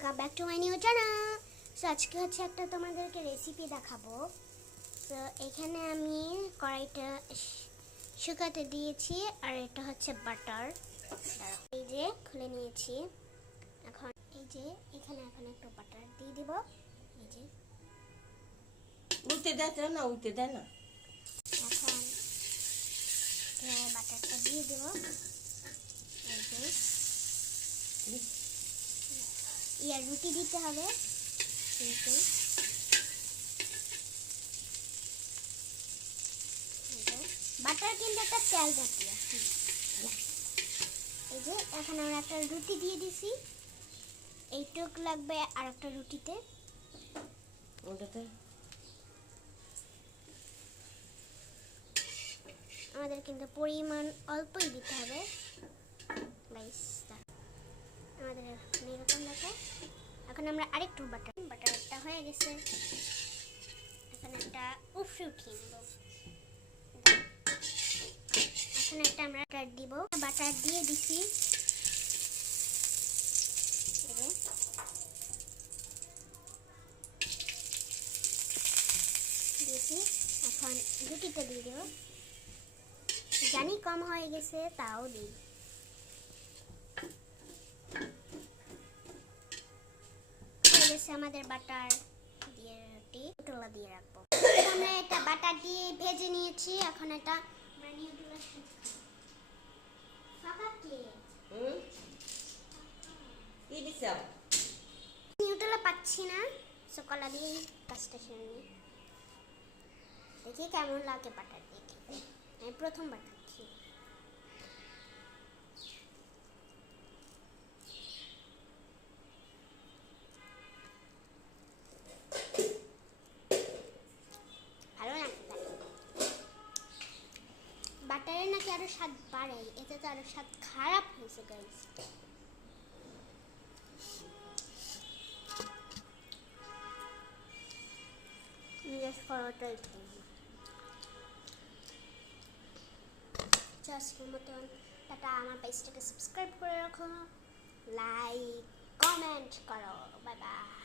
Welcome back to my new channel. So আজকে হচ্ছে একটা তোমাদেরকে রেসিপি দেখাবো। সো এখানে আমি কড়াইটা শুকাতে দিয়েছি আর এটা হচ্ছে বাটার। এই যে খুলে নিয়েছি। এখন এই যে এখানে এখন একটু বাটার দিয়ে দিব। এই যে উঠতে দেয় না, উঠতে দেয় না। এখন বাটারটা দিয়ে দেব। এই যে ইয়ার রুটি দিতে হবে কিন্তু বাটার কিন্তু একটা তেল জাতীয়। এই যে এখন আমরা একটা রুটি দিয়ে দিছি, এইটুক লাগবে আর একটা রুটিতে। ওটাতে আমাদের কিন্তু পরিমাণ অল্পই দিতে হবে গাইস। আমাদের এরকম দেখো। এখন আমরা আরেকটু বাটারটা হয়ে গেছে। এখন একটা উফরে উঠিয়ে নেব। এখন একটা আমরা বাটার দিব, বাটার দিয়ে দিছি। দিয়েছি। এখন রুটিটা দিয়ে দেব। জানি কম হয়ে গেছে, তাও দিই। হয়ে গেছে আমাদের বাটার দিয়ে রুটি, টোলা দিয়ে রাখবো। আমরা এটা বাটার দিয়ে ভেজে নিয়েছি। এখন এটা আমরা নিউট্রেলা নিউট্রেলা পাচ্ছি না, কলা দিয়ে কাজটা সেরে নিই। দেখি কেমন লাগে বাটার দিয়ে খেতে। আমি প্রথমবার খাচ্ছি। ভালো লাগছে। বাটারের নাকি আরো স্বাদ বাড়ে, এতে তো আরো স্বাদ খারাপ হয়েছে গাইস। নিজের ফটোটাই আজকের মতন টাটা। আমার পেজটাকে সাবস্ক্রাইব করে রাখো, লাইক কমেন্ট করো। Bye bye.